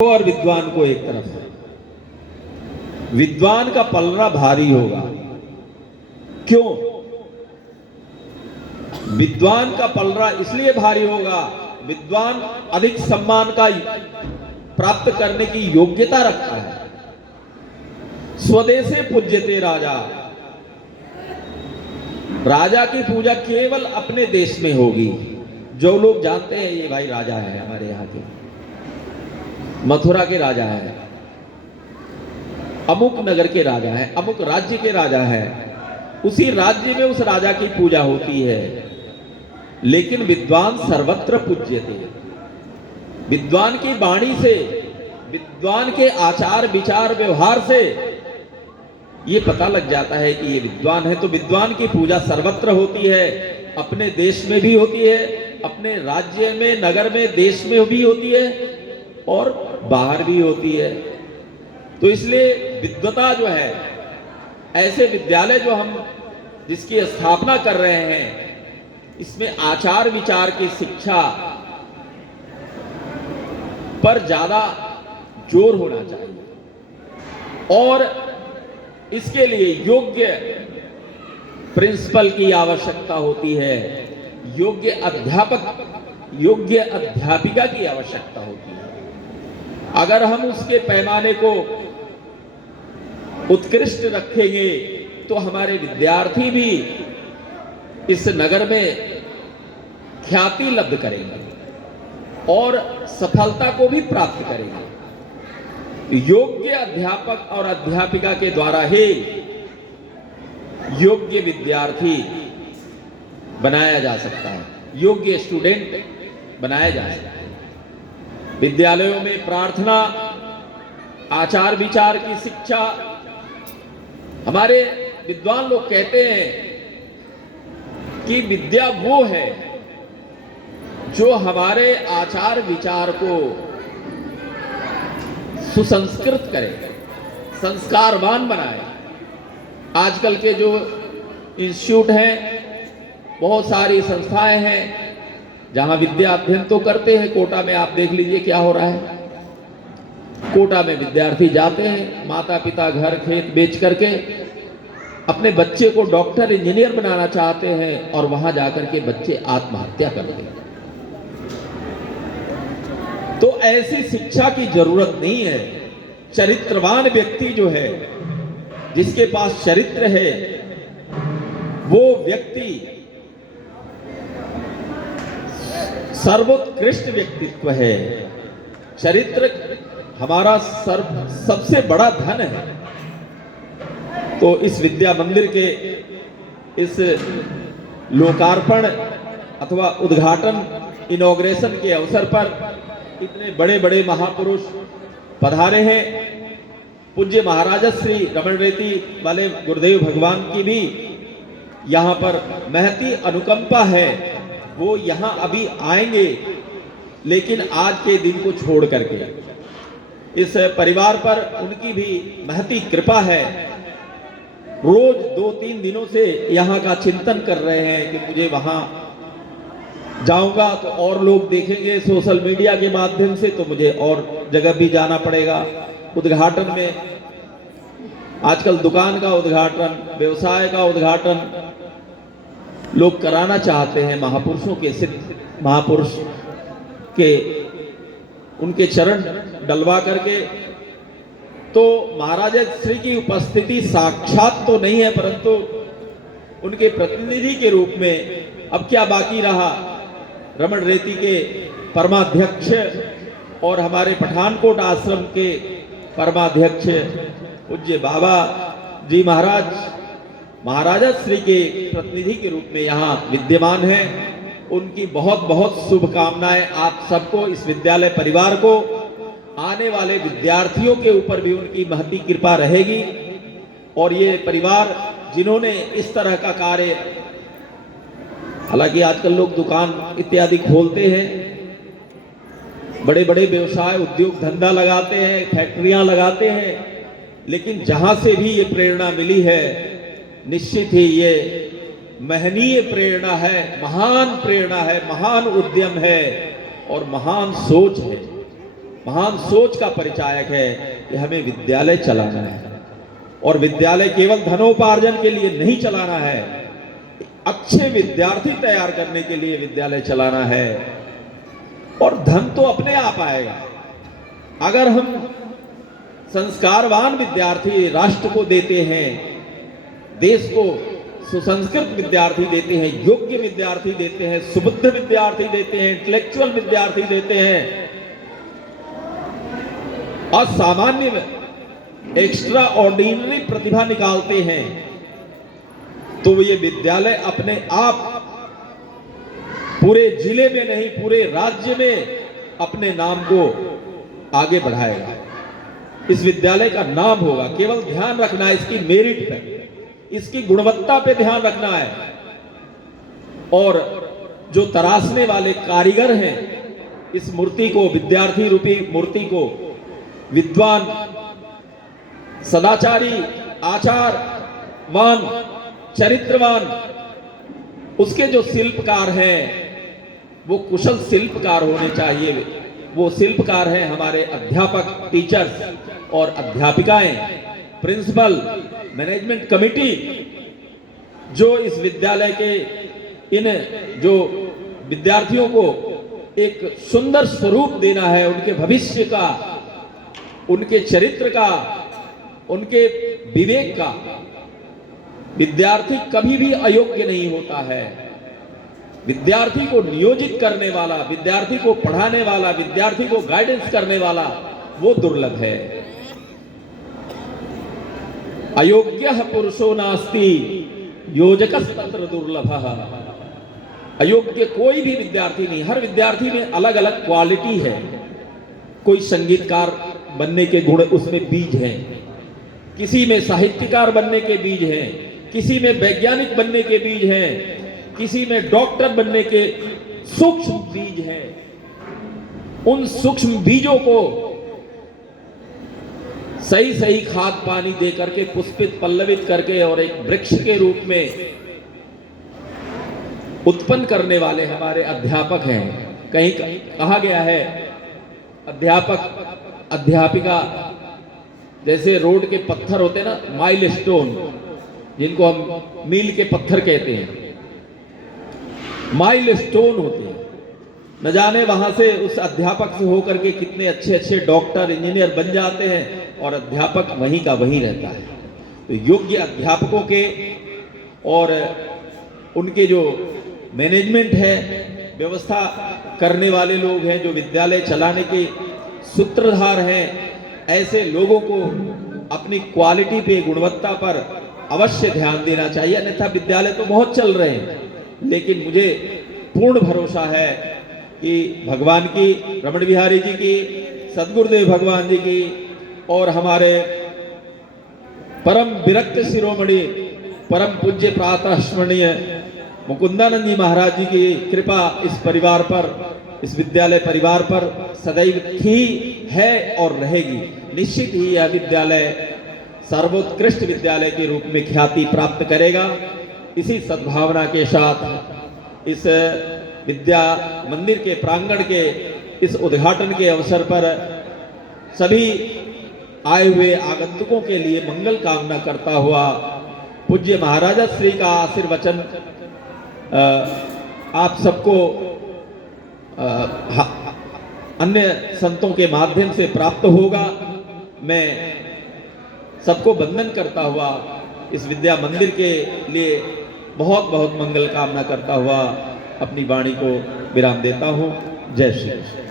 और विद्वान को एक तरफ है। विद्वान का पलड़ा भारी होगा। क्यों? विद्वान का पलड़ा इसलिए भारी होगा, विद्वान अधिक सम्मान का प्राप्त करने की योग्यता रखता है। स्वदेशे पूज्यते राजा, राजा की पूजा केवल अपने देश में होगी। जो लोग जानते हैं ये भाई राजा है, हमारे यहाँ के मथुरा के राजा है, अमुक नगर के राजा है, अमुक राज्य के राजा है, उसी राज्य में उस राजा की पूजा होती है। लेकिन विद्वान सर्वत्र पूज्यते। विद्वान की वाणी से, विद्वान के आचार विचार व्यवहार से ये पता लग जाता है कि ये विद्वान है। तो विद्वान की पूजा सर्वत्र होती है, अपने देश में भी होती है, अपने राज्य में, नगर में, देश में भी होती है और बाहर भी होती है। तो इसलिए विद्वता जो है, ऐसे विद्यालय जो हम जिसकी स्थापना कर रहे हैं, इसमें आचार विचार की शिक्षा पर ज्यादा जोर होना चाहिए और इसके लिए योग्य प्रिंसिपल की आवश्यकता होती है, योग्य अध्यापक, योग्य अध्यापिका की आवश्यकता होती है। अगर हम उसके पैमाने को उत्कृष्ट रखेंगे तो हमारे विद्यार्थी भी इस नगर में ख्याति लब्ध करेंगे और सफलता को भी प्राप्त करेंगे। योग्य अध्यापक और अध्यापिका के द्वारा ही योग्य विद्यार्थी बनाया जा सकता है, योग्य स्टूडेंट बनाया जा सकता है। विद्यालयों में प्रार्थना, आचार विचार की शिक्षा, हमारे विद्वान लोग कहते हैं कि विद्या वो है जो हमारे आचार विचार को सुसंस्कृत करे, संस्कारवान बनाए। आजकल के जो इंस्टीट्यूट हैं, बहुत सारी संस्थाएं हैं जहां विद्या अध्ययन तो करते हैं। कोटा में आप देख लीजिए क्या हो रहा है। कोटा में विद्यार्थी जाते हैं, माता पिता घर खेत बेच करके अपने बच्चे को डॉक्टर इंजीनियर बनाना चाहते हैं और वहां जाकर के बच्चे आत्महत्या करते हैं। तो ऐसी शिक्षा की जरूरत नहीं है। चरित्रवान व्यक्ति जो है, जिसके पास चरित्र है, वो व्यक्ति सर्वोत्कृष्ट व्यक्तित्व है। चरित्र हमारा सबसे बड़ा धन है। तो इस विद्या मंदिर के इस लोकार्पण अथवा उद्घाटन, इनॉग्रेशन के अवसर पर इतने बड़े बड़े महापुरुष पधारे हैं। पूज्य महाराज श्री रमण रेती वाले गुरुदेव भगवान की भी यहाँ पर महती अनुकंपा है। वो यहाँ अभी आएंगे, लेकिन आज के दिन को छोड़ करके इस परिवार पर उनकी भी महती कृपा है। रोज 2-3 दिनों से यहाँ का चिंतन कर रहे हैं कि मुझे वहां जाऊंगा तो और लोग देखेंगे सोशल मीडिया के माध्यम से, तो मुझे और जगह भी जाना पड़ेगा। उद्घाटन में आजकल दुकान का उद्घाटन, व्यवसाय का उद्घाटन लोग कराना चाहते हैं। महापुरुषों के, सिद्ध महापुरुष के उनके चरण डलवा करके। तो महाराज श्री की उपस्थिति साक्षात तो नहीं है, परंतु उनके प्रतिनिधि के रूप में अब क्या बाकी रहा। रमण रेती के परमाध्यक्ष और हमारे पठानकोट आश्रम के परमाध्यक्ष पूज्य बाबा जी महाराज, महाराजा श्री के प्रतिनिधि के रूप में यहाँ विद्यमान हैं। उनकी बहुत बहुत शुभकामनाएं आप सबको, इस विद्यालय परिवार को, आने वाले विद्यार्थियों के ऊपर भी उनकी महती कृपा रहेगी। और ये परिवार जिन्होंने इस तरह का कार्य, हालांकि आजकल लोग दुकान इत्यादि खोलते हैं, बड़े बड़े व्यवसाय उद्योग धंधा लगाते हैं, फैक्ट्रियां लगाते हैं, लेकिन जहां से भी ये प्रेरणा मिली है, निश्चित ही ये महनीय प्रेरणा है, महान प्रेरणा है, महान उद्यम है और महान सोच है। महान सोच का परिचायक है कि हमें विद्यालय चलाना है, और विद्यालय केवल धनोपार्जन के लिए नहीं चलाना है, अच्छे विद्यार्थी तैयार करने के लिए विद्यालय चलाना है। और धन तो अपने आप आएगा अगर हम संस्कारवान विद्यार्थी राष्ट्र को देते हैं, देश को सुसंस्कृत विद्यार्थी देते हैं, योग्य विद्यार्थी देते हैं, सुबुद्ध विद्यार्थी देते हैं, इंटेलेक्चुअल विद्यार्थी देते हैं, असामान्य एक्स्ट्रा ऑर्डिनरी प्रतिभा निकालते हैं, तो ये विद्यालय अपने आप पूरे जिले में नहीं पूरे राज्य में अपने नाम को आगे बढ़ाएगा। इस विद्यालय का नाम होगा। केवल ध्यान रखना है इसकी मेरिट पे, इसकी गुणवत्ता पे ध्यान रखना है। और जो तराशने वाले कारीगर हैं इस मूर्ति को, विद्यार्थी रूपी मूर्ति को, विद्वान, सदाचारी, आचारवान, चरित्रवान, उसके जो शिल्पकार हैं वो कुशल शिल्पकार होने चाहिए। वो शिल्पकार हैं हमारे अध्यापक, टीचर्स और अध्यापिकाएं, प्रिंसिपल, मैनेजमेंट कमेटी, जो इस विद्यालय के इन जो विद्यार्थियों को एक सुंदर स्वरूप देना है, उनके भविष्य का, उनके चरित्र का, उनके विवेक का। विद्यार्थी कभी भी अयोग्य नहीं होता है। विद्यार्थी को नियोजित करने वाला, विद्यार्थी को पढ़ाने वाला, विद्यार्थी को गाइडेंस करने वाला वो दुर्लभ है। अयोग्य पुरुषो नास्ति योजकस्तत्र दुर्लभः। अयोग्य कोई भी विद्यार्थी नहीं। हर विद्यार्थी में अलग अलग क्वालिटी है। कोई संगीतकार बनने के गुण उसमें बीज हैं, किसी में साहित्यकार बनने के बीज हैं, किसी में वैज्ञानिक बनने के बीज हैं, किसी में डॉक्टर बनने के सूक्ष्म बीज हैं। उन सूक्ष्म बीजों को सही सही खाद पानी दे करके पुष्पित पल्लवित करके और एक वृक्ष के रूप में उत्पन्न करने वाले हमारे अध्यापक हैं। कहीं कहा गया है अध्यापक अध्यापिका जैसे रोड के पत्थर होते हैं ना, माइल स्टोन, जिनको हम मील के पत्थर कहते हैं, माइल स्टोन होते हैं। न जाने वहां से उस अध्यापक से होकर के कितने अच्छे अच्छे डॉक्टर, इंजीनियर बन जाते हैं और अध्यापक वहीं का वहीं रहता है। तो योग्य अध्यापकों के और उनके जो मैनेजमेंट है, व्यवस्था करने वाले लोग हैं, जो विद्यालय चलाने के सूत्रधार हैं, ऐसे लोगों को अपनी क्वालिटी पे, गुणवत्ता पर अवश्य ध्यान देना चाहिए। अन्यथा विद्यालय तो बहुत चल रहे हैं, लेकिन मुझे पूर्ण भरोसा है कि भगवान की, रमण बिहारी जी की, सदगुरुदेव भगवान जी की और हमारे परम विरक्त शिरोमणि परम पूज्य प्रातः स्मरणीय मुकुंदानंद जी महाराज जी की कृपा इस परिवार पर, इस विद्यालय परिवार पर सदैव थी, है और रहेगी। निश्चित ही यह विद्यालय सर्वोत्कृष्ट विद्यालय के रूप में ख्याति प्राप्त करेगा। इसी सद्भावना के साथ इस विद्या मंदिर के प्रांगण के इस उद्घाटन के अवसर पर सभी आए हुए आगंतुकों के लिए मंगल कामना करता हुआ पूज्य महाराजा श्री का आशीर्वचन आप सबको अन्य संतों के माध्यम से प्राप्त होगा। मैं सबको वंदन करता हुआ इस विद्या मंदिर के लिए बहुत बहुत मंगल कामना करता हुआ अपनी वाणी को विराम देता हूँ। जय श्री कृष्ण।